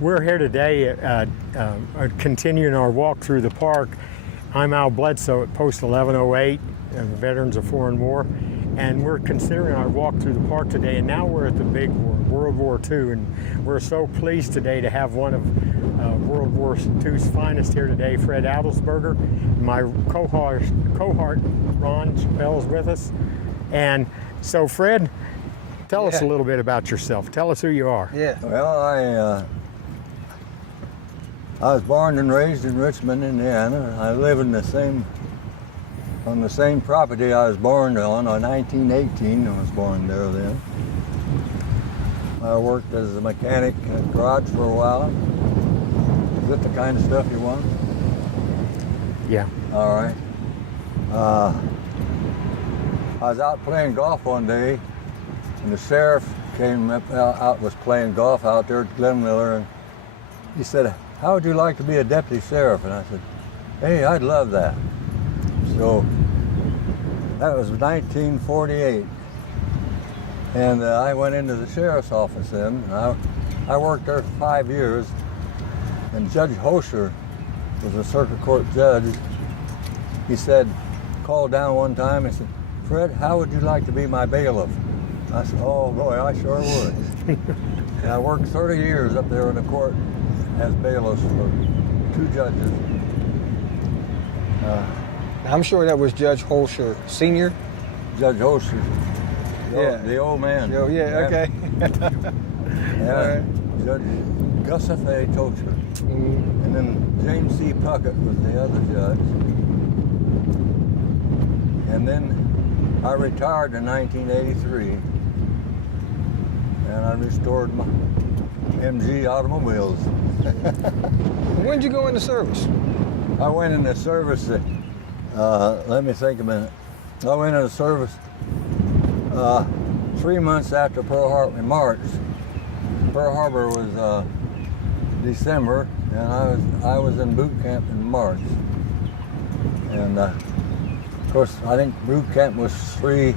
We're here today continuing our walk through the park. I'm Al Bledsoe at Post 1108, Veterans of Foreign War, and we're considering our walk through the park today. And now we're at the big war, World War II, and we're so pleased today to have one of World War II's finest here today, Fred Adelsberger. My cohort Ron Chappell is with us. And so, Fred, tell us a little bit about yourself. Tell us who you are. Yeah. Well, I was born and raised in Richmond, Indiana. I live on the same property I was born on 1918. I was born there then. I worked as a mechanic in a garage for a while. Is that the kind of stuff you want? Yeah. All right. I was out playing golf one day, and the sheriff came out was playing golf out there at Glen Miller, and he said, "How would you like to be a deputy sheriff?" And I said, "Hey, I'd love that." So that was 1948, and I went into the sheriff's office then. I worked there for 5 years, and Judge Hosher was a circuit court judge. He said, called down one time and said, "Fred, how would you like to be my bailiff?" I said, "Oh boy, I sure would." And I worked 30 years up there in the court as bailiffs for 2 judges. I'm sure that was Judge Holscher Sr. Judge Hosher, the old man. Oh, yeah, okay. Yeah, Judge Gus F. A. Tocher. And then James C. Puckett was the other judge. And then I retired in 1983, and I restored my MG automobiles. When did you go into service? I went into service, let me think a minute. I went into service 3 months after Pearl Harbor, in March. Pearl Harbor was December, and I was in boot camp in March. And of course, I think boot camp was three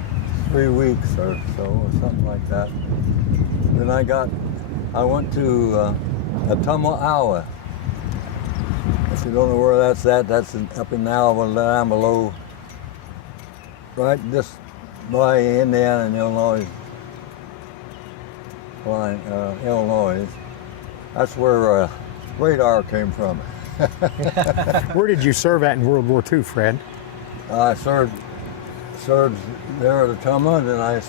weeks or so, or something like that. Then I went to Ottumwa, Iowa. If you don't know where that's at, that's up in Iowa, down below, right just by Indiana and Illinois line, Illinois. That's where radar came from. Where did you serve at in World War II, Fred? I served there at Ottumwa, and then I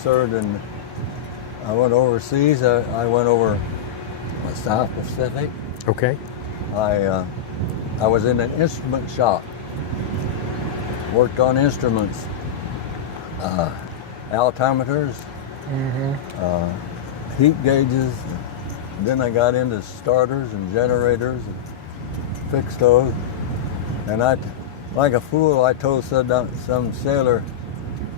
went overseas. I went over South Pacific. Okay. I was in an instrument shop. Worked on instruments, altimeters, heat gauges. Then I got into starters and generators and fixed those. And like a fool, I told some sailor,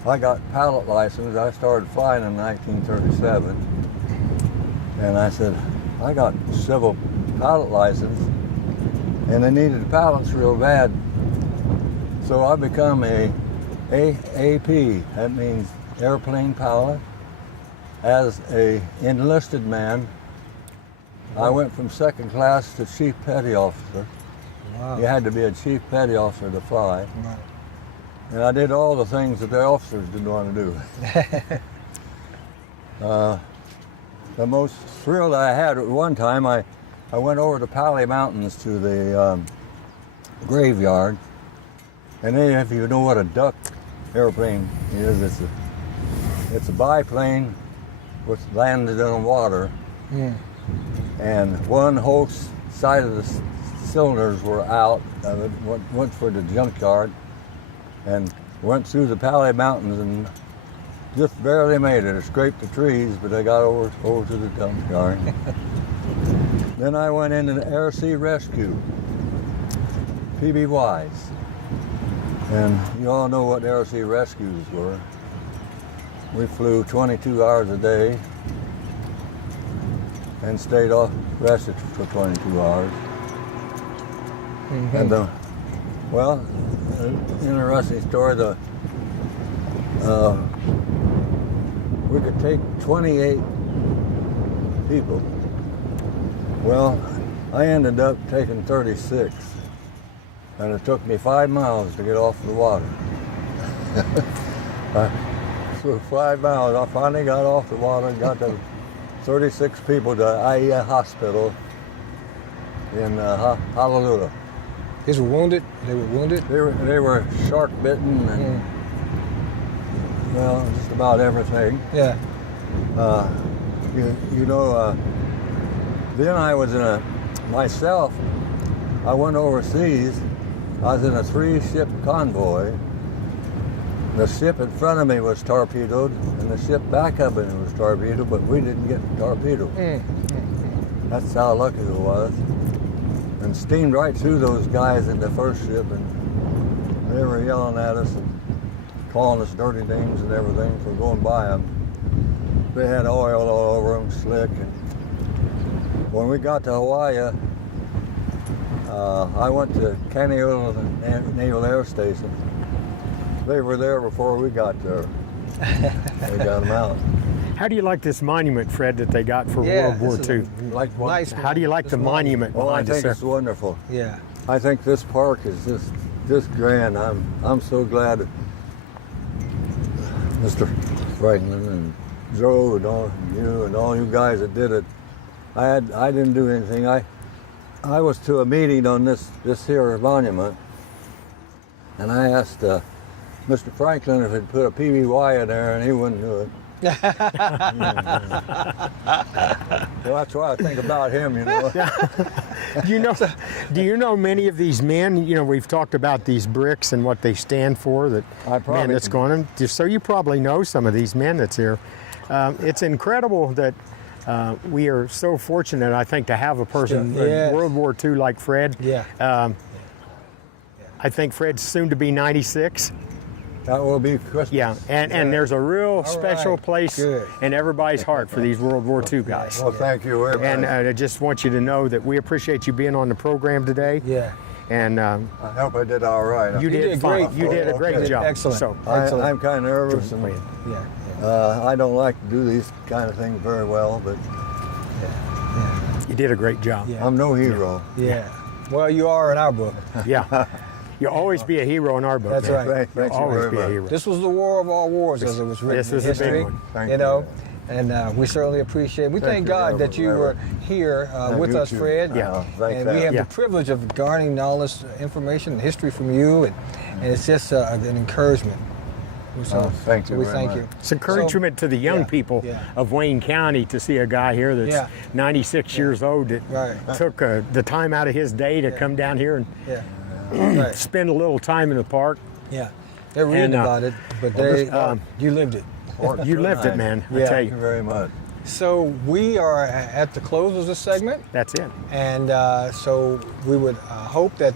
I got pilot license. I started flying in 1937. And I said, I got civil pilot license, and I needed pilots real bad. So I become a AAP, that means airplane pilot. As a enlisted man, I went from second class to chief petty officer. Wow. You had to be a chief petty officer to fly. Right. And I did all the things that the officers didn't want to do. The most thrill I had at one time, I went over to Pali Mountains to the graveyard. And then if you know what a duck airplane is, it's a biplane which landed on water. Yeah. And one whole side of the cylinders were out. Went for the junkyard and went through the Pali Mountains and just barely made it. I scraped the trees, but I got over to the junkyard. Then I went into the Air Sea Rescue, PBYs. And you all know what Air Sea Rescues were. We flew 22 hours a day and stayed off, rested for 22 hours. And interesting story, we could take 28 people. Well, I ended up taking 36, and it took me 5 miles to get off the water. For 5 miles, I finally got off the water and got to 36 people to IEA Hospital in Honolulu. These were wounded? They were wounded? They were shark bitten and well, just about everything. Yeah. Then I was in myself, I went overseas. I was in a 3-ship convoy. The ship in front of me was torpedoed, and the ship back of it was torpedoed, but we didn't get torpedoed. That's how lucky it was. And steamed right through those guys in the first ship, and they were yelling at us and calling us dirty names and everything for going by them. They had oil all over them, slick. And when we got to Hawaii, I went to Kaneohe Naval Air Station. They were there before we got there. They got them out. How do you like this monument, Fred, that they got for World War II? Like what? Nice. How do you like the monument Well, I behind us think there? it's wonderful. Yeah. I think this park is just grand. I'm so glad that Mr. Franklin and Joe and all you guys that did it. I didn't do anything. I was to a meeting on this here monument, and I asked Mr. Franklin if he'd put a PBY in there, and he wouldn't do it. Well, that's why I think about him, you know. Do you know many of these men? You know, we've talked about these bricks and what they stand for. That I probably man that's gone. So you probably know some of these men that's here. It's incredible that we are so fortunate, I think, to have a person Yes. in World War II like Fred. Yeah. I think Fred's soon to be 96. That will be Christmas. Yeah, and there's a real special right. place Good. in everybody's heart for these World War II guys. Well, thank you very much. And I just want you to know that we appreciate you being on the program today. Yeah. And I hope I did all right. you did great. fine. You did a great Okay. job. Excellent. So Excellent. I'm kind of nervous, and Yeah. I don't like to do these kind of things very well, but you did a great job. Yeah. I'm no hero. Yeah. Well, you are in our book. Yeah. You'll always be a hero in our book. That's man. right. Thank you Always very be a much. hero. This was the war of all wars, as it was written This was in a big history. one. Thank You know, you. and we certainly appreciate. We thank you, God Reverend. that you were here with you us, too. Fred. Yeah. Thank And we that. have Yeah. the privilege of garnering knowledge, information, and history from you, and it's just an encouragement. So, thank so you we very thank much. you. It's encouragement to the young yeah, people yeah. of Wayne County to see a guy here that's Yeah. 96 years old that Right. took the time out of his day to come down here and Yeah. Right. spend a little time in the park. Yeah. They're reading And, about it, but you lived it. You lived it, man. I Yeah. tell Thank you you. very much. So we are at the close of this segment. That's it. And so we would hope that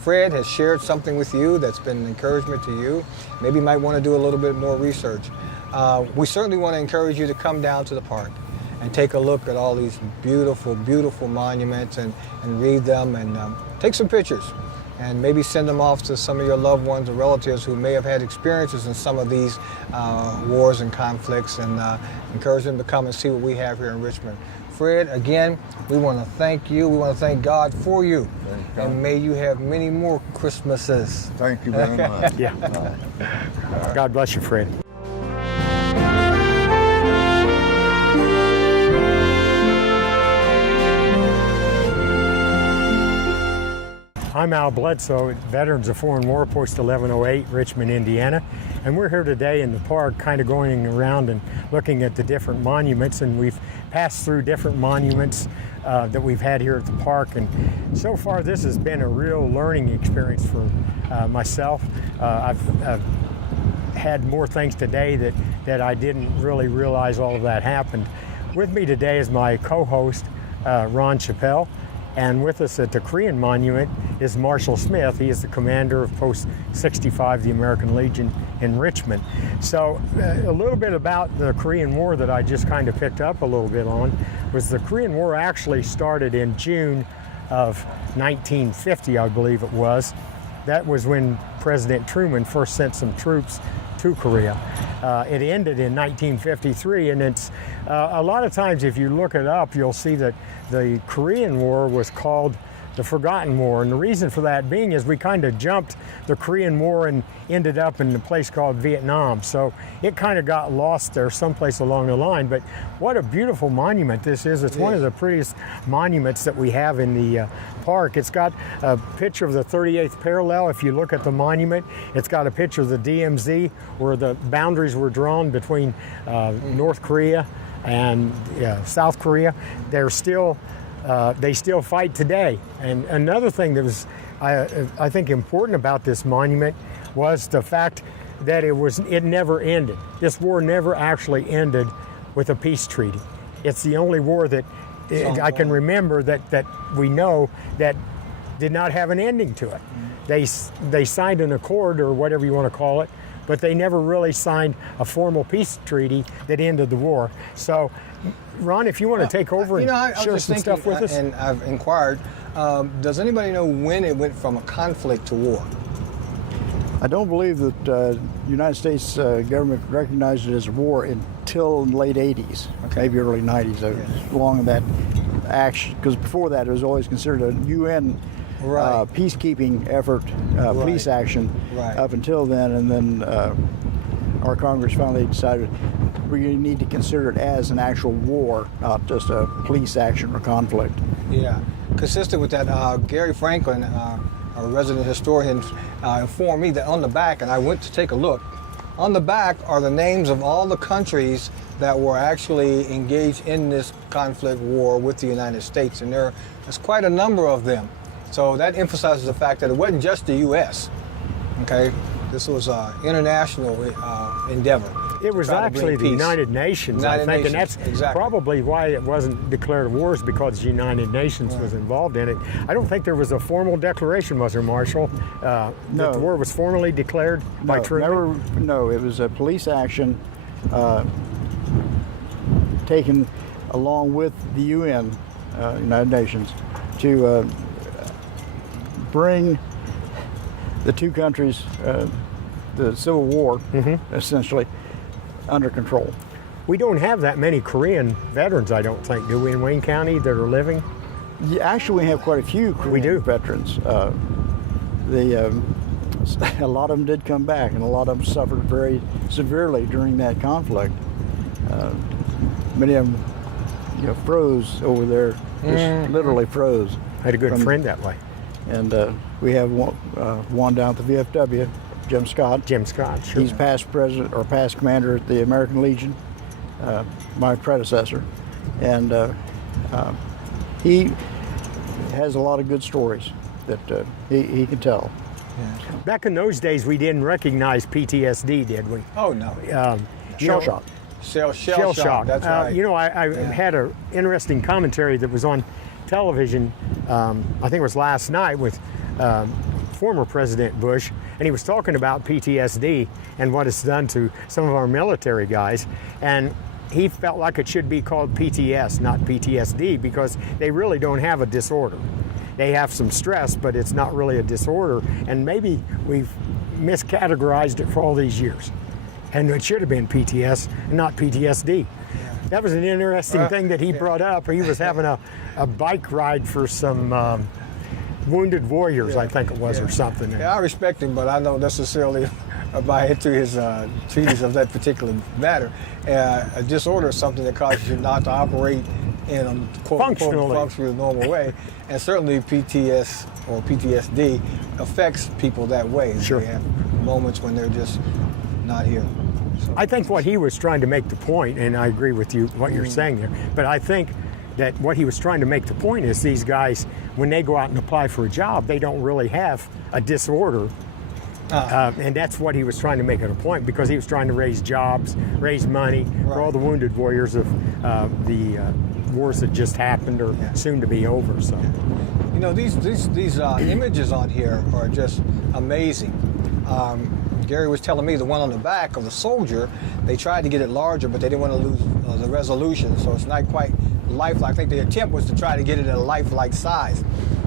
Fred has shared something with you that's been an encouragement to you. Maybe you might want to do a little bit more research. We certainly want to encourage you to come down to the park and take a look at all these beautiful, beautiful monuments and read them and take some pictures and maybe send them off to some of your loved ones or relatives who may have had experiences in some of these wars and conflicts, and encourage them to come and see what we have here in Richmond. Fred, again, we want to thank you. We want to thank God for you. Thank you. And may you have many more Christmases. Thank you very much. Yeah. God bless you, Fred. I'm Al Bledsoe at Veterans of Foreign War, Post 1108, Richmond, Indiana. And we're here today in the park kind of going around and looking at the different monuments, and we've passed through different monuments that we've had here at the park. And so far this has been a real learning experience for myself. I've had more things today that I didn't really realize all of that happened. With me today is my co-host, Ron Chappell. And with us at the Korean Monument is Marshall Smith. He is the commander of Post 65, the American Legion in Richmond. So a little bit about the Korean War that I just kind of picked up a little bit on was the Korean War actually started in June of 1950, I believe it was. That was when President Truman first sent some troops to Korea. It ended in 1953, and it's a lot of times if you look it up, you'll see that the Korean War was called the Forgotten War, and the reason for that being is we kind of jumped the Korean War and ended up in a place called Vietnam. So it kind of got lost there someplace along the line. But what a beautiful monument this is. It's one of the prettiest monuments that we have in the park. It's got a picture of the 38th parallel. If you look at the monument, it's got a picture of the DMZ where the boundaries were drawn between North Korea and South Korea. They're still they still fight today. And another thing that was, I think, important about this monument was the fact that it never ended. This war never actually ended with a peace treaty. It's the only war that I can remember that we know that did not have an ending to it. They signed an accord, or whatever you want to call it, but they never really signed a formal peace treaty that ended the war. So, Ron, if you want to take over and share some stuff with us. And I've inquired, does anybody know when it went from a conflict to war? I don't believe that the United States government recognized it as a war until the late 80s, maybe early 90s, along that action, because before that it was always considered a UN peacekeeping effort, police action up until then, and then our Congress finally decided we need to consider it as an actual war, not just a police action or conflict. Yeah, consistent with that, Gary Franklin, our resident historian, informed me that on the back, and I went to take a look, on the back are the names of all the countries that were actually engaged in this conflict war with the United States, and there's quite a number of them. So that emphasizes the fact that it wasn't just the U.S., okay? This was an international endeavor. It was actually the United Nations, I think, and that's probably why it wasn't declared a war, is because the United Nations was involved in it. I don't think there was a formal declaration, was there, Marshall? That the war was formally declared by Truman? No, it was a police action taken along with the UN, United Nations, to bring the two countries, the Civil War, essentially, under control. We don't have that many Korean veterans, I don't think, do we, in Wayne County that are living? Yeah, actually, we have quite a few Korean veterans. A lot of them did come back, and a lot of them suffered very severely during that conflict. Many of them, froze over there, just literally froze. I had a good friend that way. And we have one down at the VFW, Jim Scott. Jim Scott, sure. He's past president or past commander at the American Legion, my predecessor, and he has a lot of good stories that he can tell. Yeah. Back in those days, we didn't recognize PTSD, did we? Oh no. Shell shock. Shell shock. That's right. I had an interesting commentary that was on television. I think it was last night with former President Bush, and he was talking about PTSD and what it's done to some of our military guys, and he felt like it should be called PTS, not PTSD, because they really don't have a disorder. They have some stress, but it's not really a disorder, and maybe we've miscategorized it for all these years, and it should have been PTS and not PTSD. That was an interesting thing that he brought up. He was having a bike ride for some wounded warriors, I think it was, or something. Yeah, I respect him, but I don't necessarily buy into his treatise of that particular matter. A disorder is something that causes you not to operate in a functional normal way, and certainly PTS or PTSD affects people that way. Sure. They have moments when they're just not here. So. I think what he was trying to make the point, and I agree with you what you're saying there, but I think that what he was trying to make the point is these guys, when they go out and apply for a job, they don't really have a disorder. And that's what he was trying to make it a point, because he was trying to raise jobs, raise money for all the wounded warriors of the wars that just happened or soon to be over. So, these images on here are just amazing. Gary was telling me the one on the back of the soldier, they tried to get it larger, but they didn't want to lose the resolution, so it's not quite lifelike. I think the attempt was to try to get it at a lifelike size.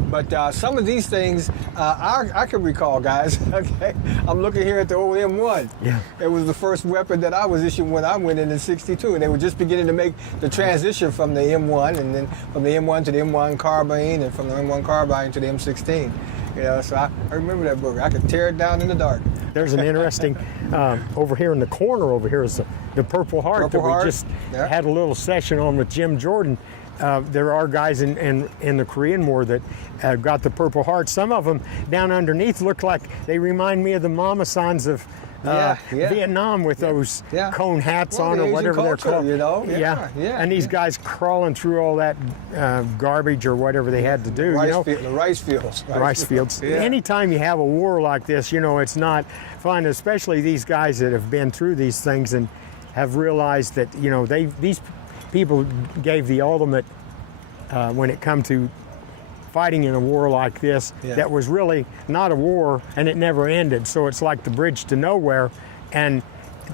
But some of these things I can recall, guys. Okay, I'm looking here at the old M1. Yeah. It was the first weapon that I was issued when I went in '62, and they were just beginning to make the transition from the M1, and then from the M1 to the M1 carbine, and from the M1 carbine to the M16. You know, so I remember that book. I could tear it down in the dark. There's an interesting, over here in the corner over here is the Purple Heart Purple that we Heart, just yeah. had a little session on with Jim Jordan. There are guys in the Korean War that got the Purple Heart. Some of them down underneath look like they remind me of the Mama-sans of Vietnam with those cone hats on, the or Asian whatever culture, they're called. you know? Yeah. Yeah. And these guys crawling through all that garbage or whatever they had to do. The rice fields. Rice fields. Yeah. Anytime you have a war like this, you know, it's not fun, especially these guys that have been through these things and have realized that, you know, these people gave the ultimate when it come to fighting in a war like this that was really not a war, and it never ended. So it's like the bridge to nowhere, and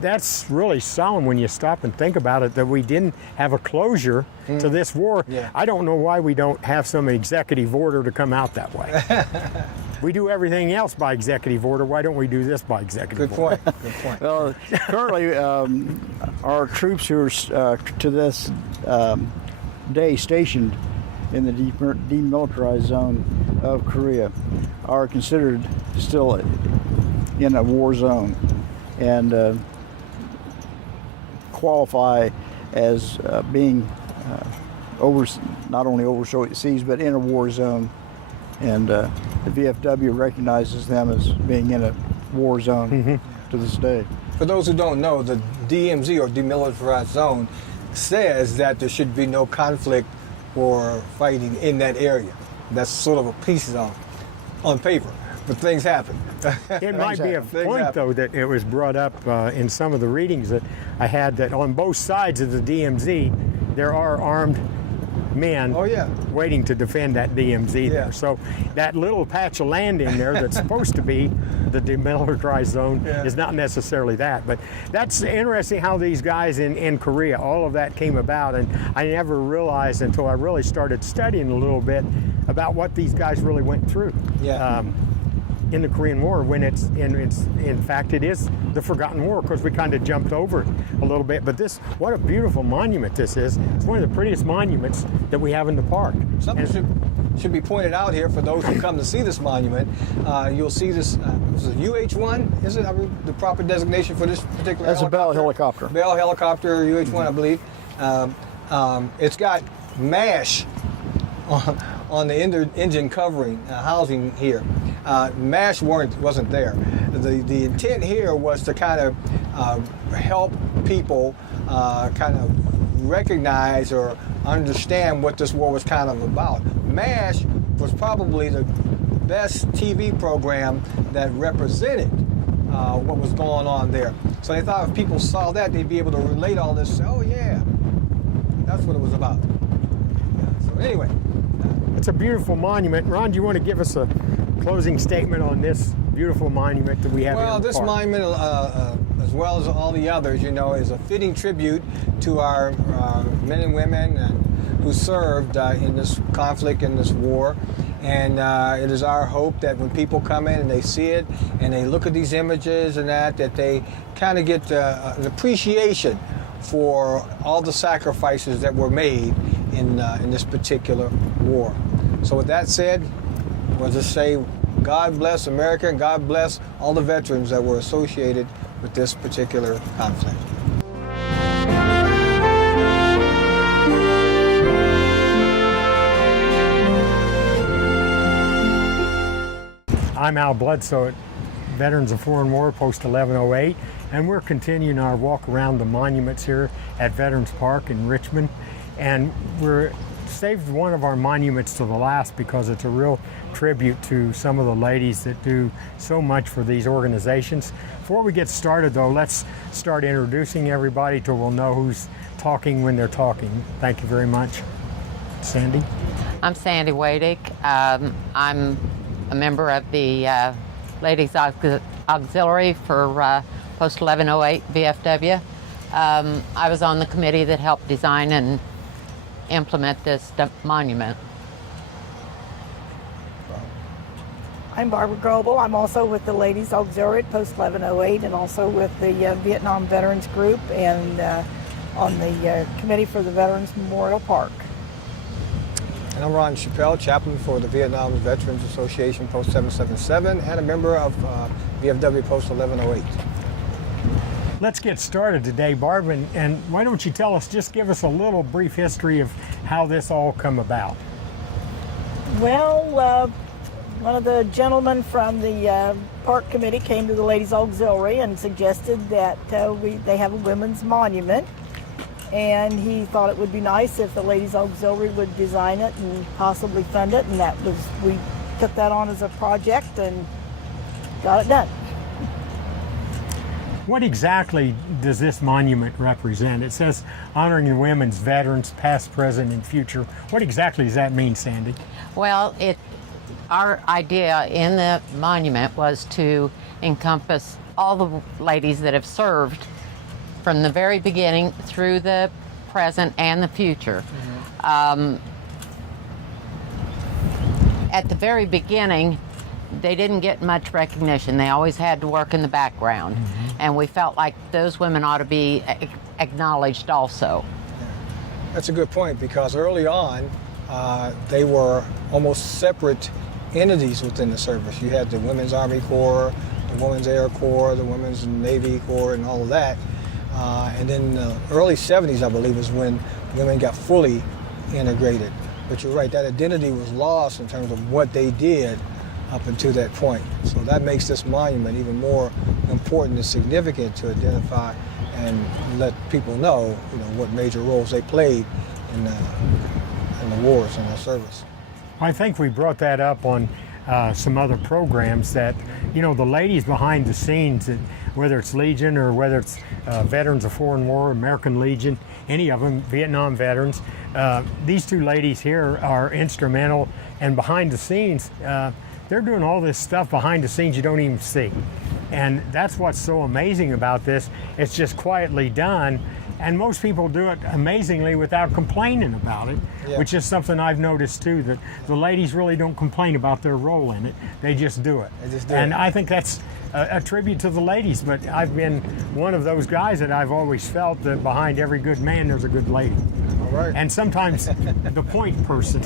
that's really solemn when you stop and think about it, that we didn't have a closure to this war. Yeah. I don't know why we don't have some executive order to come out that way. We do everything else by executive order. Why don't we do this by executive Good order? point. Good point. Well, currently, our troops who are to this day stationed in the demilitarized zone of Korea are considered still in a war zone and qualify as being not only overseas but in a war zone, and the VFW recognizes them as being in a war zone to this day. For those who don't know, the DMZ, or demilitarized zone, says that there should be no conflict or fighting in that area. That's sort of a peace zone on paper, but things happen. It might be a point, though, that it was brought up in some of the readings that I had, that on both sides of the DMZ, there are armed men waiting to defend that DMZ there. So that little patch of land in there that's supposed to be the demilitarized zone is not necessarily that. But that's interesting how these guys in Korea, all of that came about, and I never realized until I really started studying a little bit about what these guys really went through. In the Korean War, when in fact it is the forgotten war, because we kind of jumped over it a little bit. But this, what a beautiful monument this is. It's one of the prettiest monuments that we have in the park. Something should be pointed out here for those who come to see this monument. You'll see this, this is a UH-1, is it? I mean, the proper designation for this particular That's helicopter? a Bell helicopter. Bell helicopter, UH-1, I believe. It's got MASH on the engine covering, housing here. MASH wasn't there. The intent here was to kind of help people kind of recognize or understand what this war was kind of about. MASH was probably the best TV program that represented what was going on there. So they thought if people saw that, they'd be able to relate all this. Oh yeah, that's what it was about. So anyway. It's a beautiful monument. Ron, do you want to give us a closing statement on this beautiful monument that we have here in the this park? monument, as well as all the others, you know, is a fitting tribute to our men and women who served in this conflict, in this war. And it is our hope that when people come in and they see it and they look at these images and that they kind of get an appreciation for all the sacrifices that were made in this particular war. So with that said, we'll just say God bless America and God bless all the veterans that were associated with this particular conflict. I'm Al Bledsoe at Veterans of Foreign War, Post 1108, and we're continuing our walk around the monuments here at Veterans Park in Richmond. And we're saved one of our monuments to the last because it's a real tribute to some of the ladies that do so much for these organizations. Before we get started, though, let's start introducing everybody till we'll know who's talking when they're talking. Thank you very much. Sandy? I'm Sandy Wadick. I'm a member of the Ladies Auxiliary for Post 1108 VFW. I was on the committee that helped design and implement this monument. I'm Barbara Grobel. I'm also with the Ladies Auxiliary at Post 1108 and also with the Vietnam Veterans Group and on the Committee for the Veterans Memorial Park. And I'm Ron Chappell, chaplain for the Vietnam Veterans Association Post 777 and a member of VFW Post 1108. Let's get started today, Barb, and why don't you tell us, just give us a little brief history of how this all come about. Well, one of the gentlemen from the park committee came to the Ladies Auxiliary and suggested that they have a women's monument, and he thought it would be nice if the Ladies Auxiliary would design it and possibly fund it, and we took that on as a project and got it done. What exactly does this monument represent? It says honoring the women's veterans, past, present, and future. What exactly does that mean, Sandy? Well, our idea in the monument was to encompass all the ladies that have served from the very beginning through the present and the future. At the very beginning, they didn't get much recognition. They always had to work in the background. And we felt like those women ought to be acknowledged also. That's a good point, because early on, they were almost separate entities within the service. You had the Women's Army Corps, the Women's Air Corps, the Women's Navy Corps, and all of that. And then the early 70s, I believe, is when women got fully integrated. But you're right, that identity was lost in terms of what they did up until that point. So that makes this monument even more important and significant to identify and let people know, what major roles they played in the wars and the service. I think we brought that up on some other programs that, the ladies behind the scenes, whether it's Legion or whether it's Veterans of Foreign War, American Legion, any of them, Vietnam veterans, these two ladies here are instrumental, and behind the scenes, they're doing all this stuff behind the scenes you don't even see. And that's what's so amazing about this. It's just quietly done, and most people do it amazingly without complaining about it, which is something I've noticed too, that the ladies really don't complain about their role in it. They just do it. I think that's a tribute to the ladies, but I've been one of those guys that I've always felt that behind every good man there's a good lady. All right. And sometimes the point person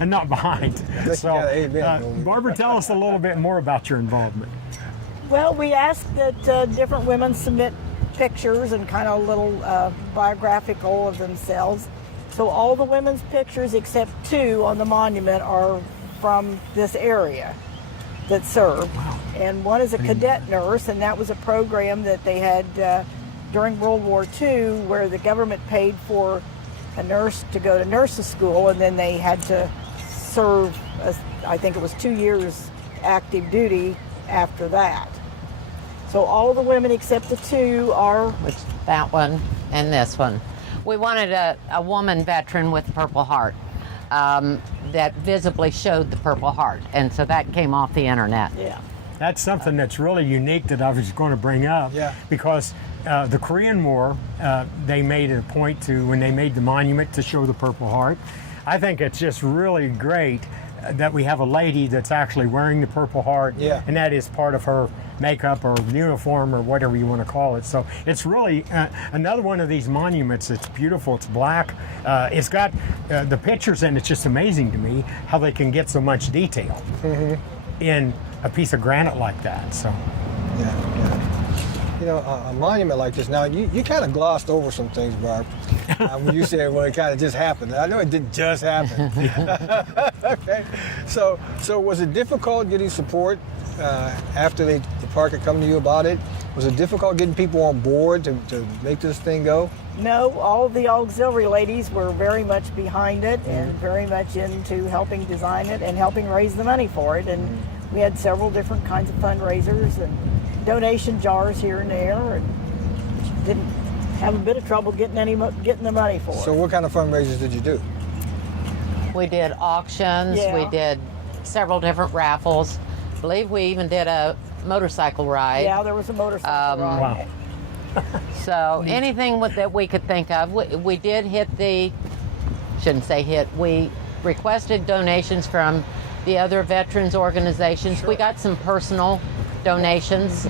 and not behind. So, Barbara, tell us a little bit more about your involvement. Well, we asked that different women submit pictures and kind of a little biographical of themselves. So all the women's pictures except 2 on the monument are from this area that served. Wow. And one is a cadet nurse, and that was a program that they had during World War II where the government paid for a nurse to go to nurses school, and then they had to serve, I think it was 2 years active duty after that. So all the women except the 2 are... Which, that one and this one. We wanted a woman veteran with a Purple Heart that visibly showed the Purple Heart, and so that came off the internet. Yeah. That's something that's really unique that I was going to bring up, because the Korean War, they made it a point to, when they made the monument, to show the Purple Heart. I think it's just really great that we have a lady that's actually wearing the Purple Heart, and that is part of her makeup or uniform or whatever you want to call it. So it's really another one of these monuments. It's beautiful. It's black. It's got the pictures, and it's just amazing to me how they can get so much detail in a piece of granite like that. So a monument like this, now you kind of glossed over some things, Barb, when you said, well, it kind of just happened. I know it didn't just happen. Okay, so was it difficult getting support after the park had come to you about it? Was it difficult getting people on board to make this thing go? No, all of the auxiliary ladies were very much behind it and very much into helping design it and helping raise the money for it. And we had several different kinds of fundraisers and donation jars here and there, and didn't have a bit of trouble getting the money for it. So what kind of fundraisers did you do? We did auctions. We did several different raffles. I believe we even did a motorcycle ride. Yeah, there was a motorcycle ride. So anything that we could think of. We did hit the shouldn't say hit. We requested donations from the other veterans organizations. We got some personal donations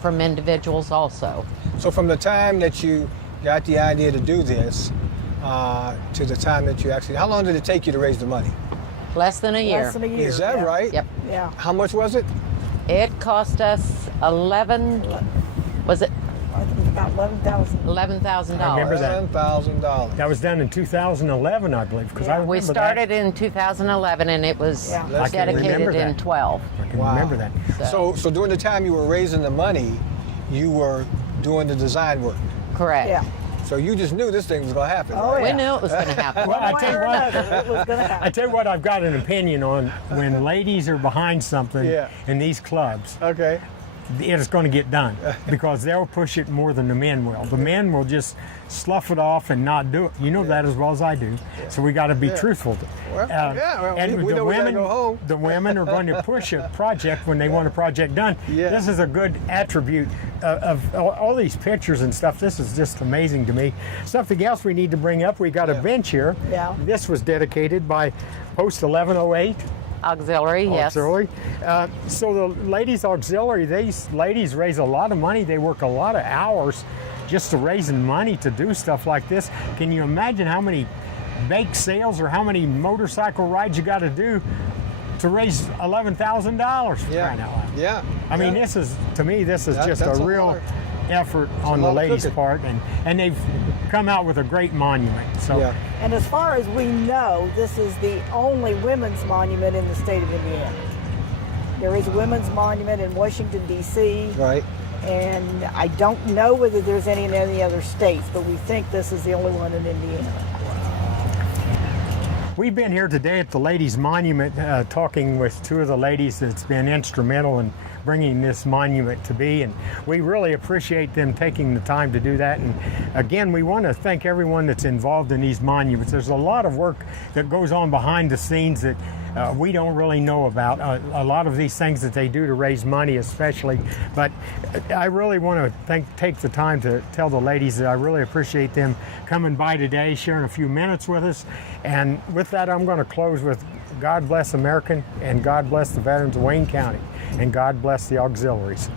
from individuals also. So from the time that you got the idea to do this to the time that you actually, how long did it take you to raise the money? Less than a year. Less than a year. Is that yeah. right? Yep. Yeah. How much was it? It cost us was it I think it was about $11,000. $11,000? I remember that. $11,000. That was done in 2011, I believe, because I Yeah. remember We started in 2011 and it was Yeah. I can remember dedicated in that. 12. I can Wow. remember that. So during the time you were raising the money, you were doing the design work. Correct. Yeah. So you just knew this thing was going to happen. Oh, right? We yeah. knew it was going to happen. Well, I One tell way you or what, another, it was going to I happen. tell you what, I've got an opinion on when ladies are behind something Yeah. in these clubs. Okay. It's going to get done because they'll push it more than the men will. The men will just slough it off and not do it. You know that as well as I do. So we got to be truthful. Well, And we the know we gotta go home. the women are going to push a project when they want a project done. Yeah. This is a good attribute of all these pictures and stuff. This is just amazing to me. Something else we need to bring up. We got a bench here. Yeah. This was dedicated by Post 1108. Auxiliary, yes. Auxiliary. So the ladies auxiliary, these ladies raise a lot of money. They work a lot of hours just to raising money to do stuff like this. Can you imagine how many bake sales or how many motorcycle rides you got to do to raise $11,000 for crying out loud? Yeah. I mean, yeah. this is, to me, this is That's just a a real lot. effort on a the lot of ladies' cooking. part, and they've come out with a great monument. So. Yeah. And as far as we know, this is the only women's monument in the state of Indiana. There is a women's monument in Washington, D.C., Right. and I don't know whether there's any in any other states, but we think this is the only one in Indiana. We've been here today at the Ladies Monument talking with two of the ladies that's been instrumental in bringing this monument to be, and we really appreciate them taking the time to do that. And again, we want to thank everyone that's involved in these monuments. There's a lot of work that goes on behind the scenes that we don't really know about, a lot of these things that they do to raise money especially. But I really want to take the time to tell the ladies that I really appreciate them coming by today, sharing a few minutes with us. And with that, I'm going to close with God bless America, and God bless the veterans of Wayne County, and God bless the auxiliaries.